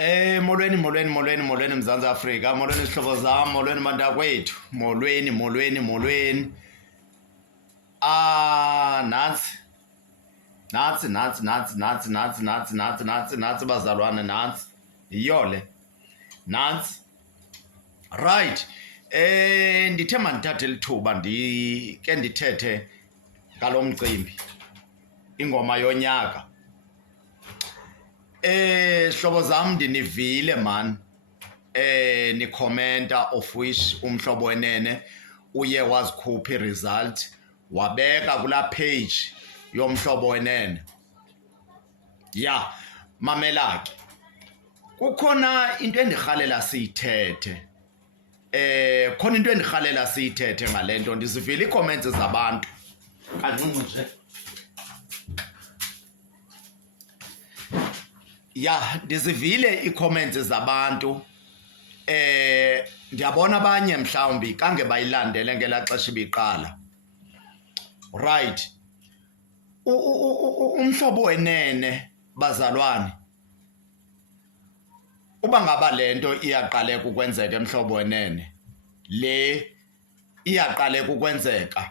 Molweni Mzansi Afrika, molweni sihlobo zam, molweni bantakwethu, molweni. Nantsi bazalwane, nantsi. Yiyo le. Nantsi. Right. Ndithe mandithathe lithuba ndike ndithethe ngalo mcimbi. Ingoma yonyaka. Hlobo zam ndinivile man. Ni commenter of which umhlobo wenene uye wazikhupha result wabeka kula page yomhlobo wenene. Ya, mamela ke. Kukhona into endirhalela siyithethe. Khona into endirhalela siyithethe ngalento ndizivile ii-comments zabantu. Kancinci nje. Ya, ndizivile ii-comments zabantu. Ndiyabona abanye mhlawumbi kange bayilandele ngelaa xesha ibiqala. Right. Umhlobo wenene bazalwane. Uba ngaba lento iyaqaleka ukwenzeka emhlobo wenene. Le iyaqaleka ukwenzeka.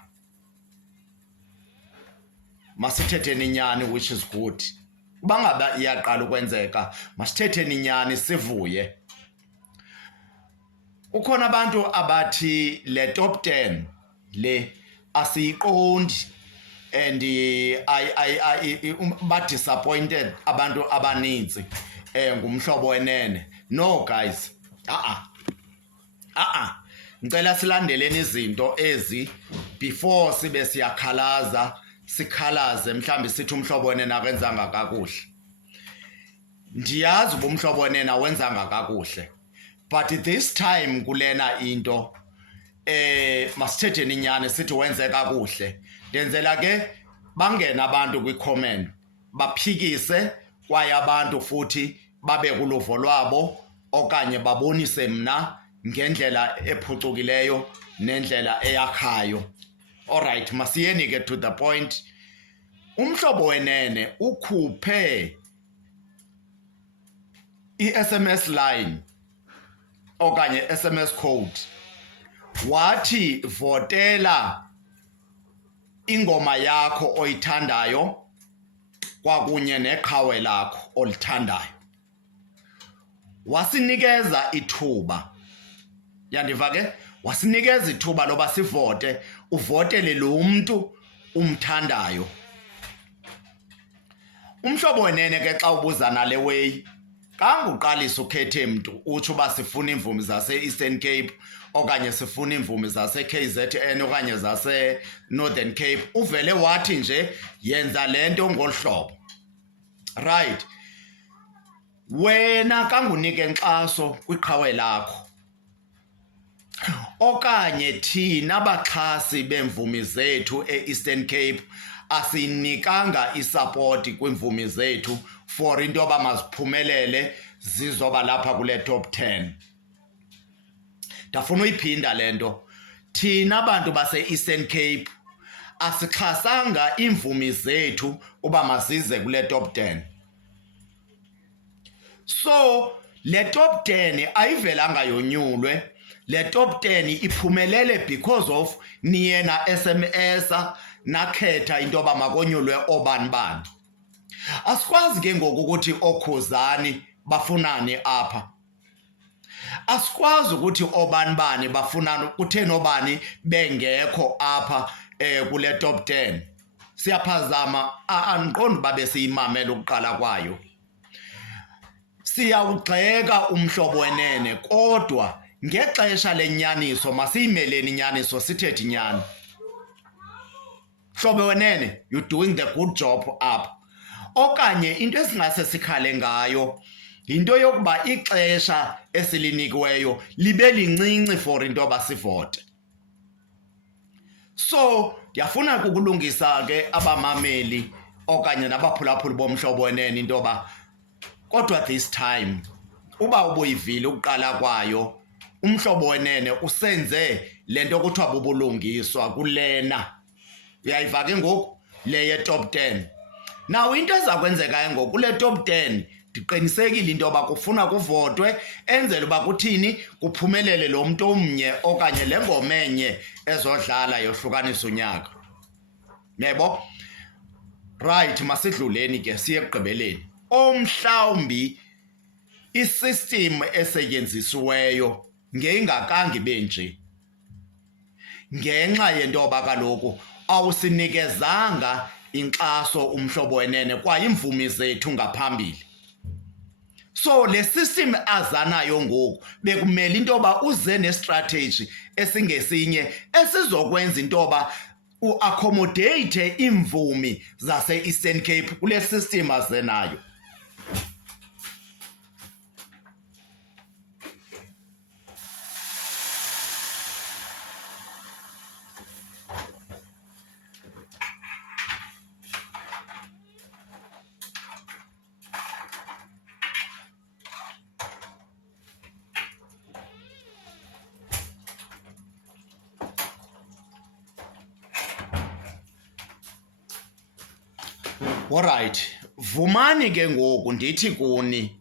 Masithetheni inyani which is good. Uba ngaba iyaqala ukwenzeka, masithetheni inyani sivuye. Ukhona abantu abathi le top 10 le asiyiqondi and ba disappointed abantu abaninzi ngumhlobo wenene. No guys. Ngicela silandeleni izinto ezi before sibe siyakhalaza, sikhalaze mhlambi sithi umhlobo wenene akenzanga kakuhle. Ndiyazi umhlobo wenene awenzanga kakuhle. But this time kulena into masithetheni inyani sithi wenze kakuhle. Ndenzela ke bangena abantu kwi-comment baphikise kwaye abantu futhi babe kuluvo lwabo okanye babonise mna ngendlela ephucukileyo nendlela eyakhayo. Alright, masiyeni ke to the point. Umhlobo wenene ukhuphe i-SMS line okanye SMS code wathi votela ingoma yakho oyithandayo kwakunye neqhawe lakho olithandayo. Wasinikeza ithuba. Yandiva ke? Wasinikeza ithuba loba sivote, uvotele lo muntu umthandayo. Umhlobo wenene ke xa ubuza nale way, kanguqalisa ukhethe mntu utsho uba sifuna imvumi zase-Eastern Cape okanye sifuna imvumi zase-KZN okanye zase-Northern Cape, uvele wathi nje yenza lento ngolu hlobo. Right. Wena kangunike inkxaso kwiqhawe lakho okanye thina baxhasi beemvumi zethu e-Eastern Cape asinikanga isapoti kwimvumi zethu for into yoba maziphumelele zizoba lapha kule top 10. Ndafuna uyiphinda lento. Thina abantu base-Eastern Cape asixhasanga imvumi zethu uba mazize kule top 10. So le top 10 ayivelanga yonyulwe. Le top 10 iphumelele because of niye na SMS nakhetha into yoba makonyulwe obani bani. Asikwazi ke ngoku ukuthi okhuzani bafunani apha. Asikwazi ukuthi obani bani bafunani kutheni obani bengekho apha kule top 10. Siyaphazama andiqondi babe siyimamela ukuqala kwayo. Siyawugxeka umhlobo wenene kodwa ngexesha lenyaniso masiyimeleni inyaniso sithethe inyani. Hlobo wenene, you're doing the good job up. Okanye into esingase sikhale ngayo into yokuba ixesha esilinikiweyo libe lincinci for into basivote. So ndiyafuna ukulungisa ke abamameli okanye nabaphulaphuli bomhlobo wenene into yoba kodwa this time uba ubuyivile ukuqala kwayo umhlobo wenene usenze lento kuthiwa bubulungiswa kulena. Uyayiva ke ngoku le ye top 10. Now into ezakwenzeka ngoku kule top 10 ndiqinisekile into yoba kufuna kuvotwe enzele uba kuthini kuphumelele lo mntu omnye okanye le ngoma enye ezodlala yohlukanisa unyaka. Yebo? Right, masidluleni ke siye ekugqibeleni. Omhlawumbi isystem esetyenzisiweyo ngeyingakanga benje ngenxa yento yoba kaloku awusinikezanga inkxaso umhlobo wenene kwaye imvumi zethu ngaphambili. So le system azanayo ngoku bekumele into yoba uze nestrategy esingesinye esizokwenza into yoba uaccommodate imvumi zase-Eastern Cape kule system azenayo. Alright, vumani ke ngoku ndithi kuni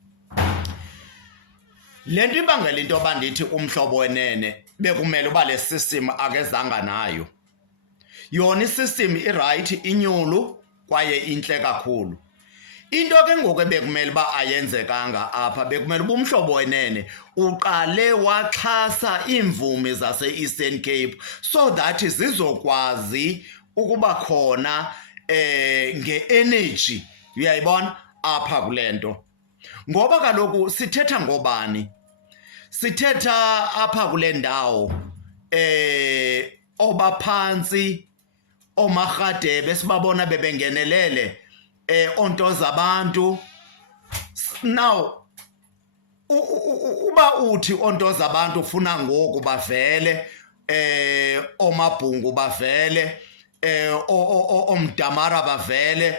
le nto ibangela into yoba ndithi umhlobo wenene bekumele uba le system akezanga nayo. Yona isystem irayithi, inyulu kwaye intle kakhulu. Into ke ngoku bekumele uba ayenzekanga apha bekumele uba umhlobo wenene uqale waxhasa iimvumi zase-Eastern Cape so that zizokwazi ukuba khona nge-energy, uyayibona, apha kule nto. Ngoba kaloku sithetha ngobani? Sithetha apha kule ndawo obaphantsi, omarhadebe sibabona bebengenelele, onto zabantu. Now uba uthi onto zabantu ufuna ngoku bavele, omabhungu bavele, omdamara bavele,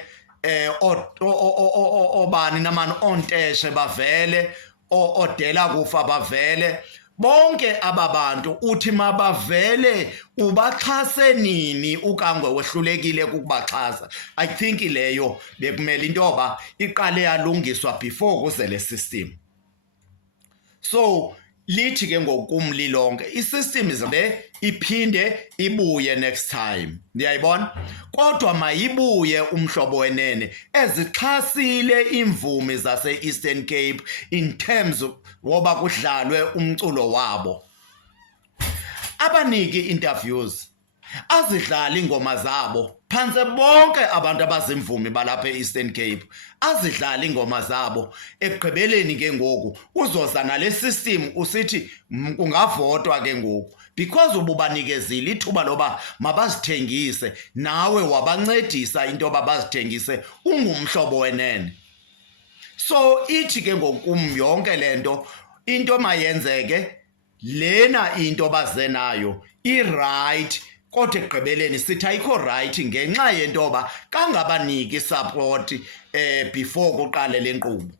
obani namani onteshe bavele, odela kufa bavele, bonke aba bantu uthi mabavele ubaxhase nini ukangwe wehlulekile kukubaxhasa? I think leyo bekumele into yoba iqale yalungiswa before kuze le system. So lithi ke ngokum lilonke isystem izabe iphinde ibuye next time, ndiyayibona, kodwa mayibuye umhlobo wenene ezixhasile imvumi zase-Eastern Cape in terms woba kudlalwe umculo wabo. Abaniki interviews azidlala ingoma zabo phantse bonke abantu abazimvumi balapha e-Eastern Cape, azidlala ingoma zabo. Ekugqibeleni ke ngoku uzoza nale system usithi kungavotwa ke ngoku because ububanikezile ithuba loba mabazithengise, nawe wabancedisa into yoba bazithengise, ungumhlobo wenene. So ithi ke ngoku yonke le nto into mayenzeke, lena into baze nayo i-right, kodwa ekugqibeleni sithi ayikho right ngenxa yento yoba kangabaniki support before kuqale le nkqubo.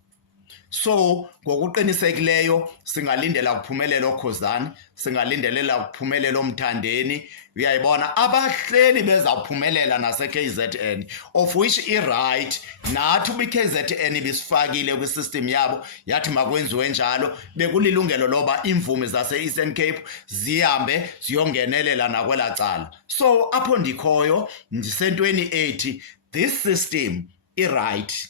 So ngokuqinisekileyo singalindela ukuphumelela oKhuzani, singalindelela ukuphumelela oMthandeni, uyayibona, abahleli bezawuphumelela nase-KZN, of which i-right nathi ubi-KZN bisifakile kwisystem yabo yathi makwenziwe njalo. Bekulilungelo loba imvumi zase-Eastern Cape zihambe ziyongenelela nakwela cala. So apho ndikhoyo ndisentweni ethi this system i-right,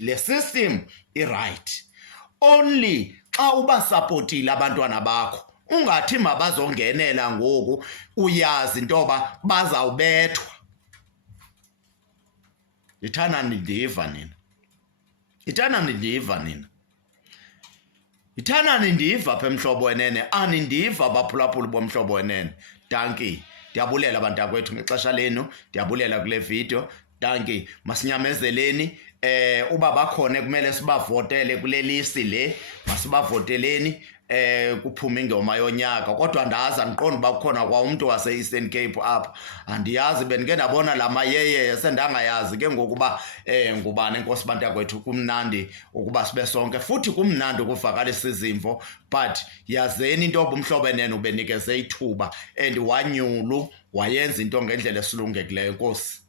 le system i-right. Only xa ubasapotile abantwana bakho, ungathi mabazongenela ngoku uyazi into yoba bazawubethwa. Ithana nindiva nina, ithana nindiva nina, ithana nindiva apha emhlobo wenene, anindiva abaphulaphuli bomhlobo wenene. Danki, ndiyabulela abantakwethu ngexesha lenu, ndiyabulela kule video. Danki, masinyamezeleni. Uba bakhona kumele sibavotele kule listi le, masibavoteleni kuphume ingoma yonyaka. Kodwa ndazi andiqondi uba kukhona kwa umntu wase-Eastern Cape apha, andiyazi. Bendike ndabona la mayeye sendangayazi ke ngokuba ngubani. Enkosi bantakwethu, kumnandi ukuba sibe sonke, futhi kumnandi ukuvakalisa izimvo, but yazeni into yoba umhlobo wenene ubenikeze ithuba and wanyulu wayenza into ngendlela esilungekileyo. Nkosi.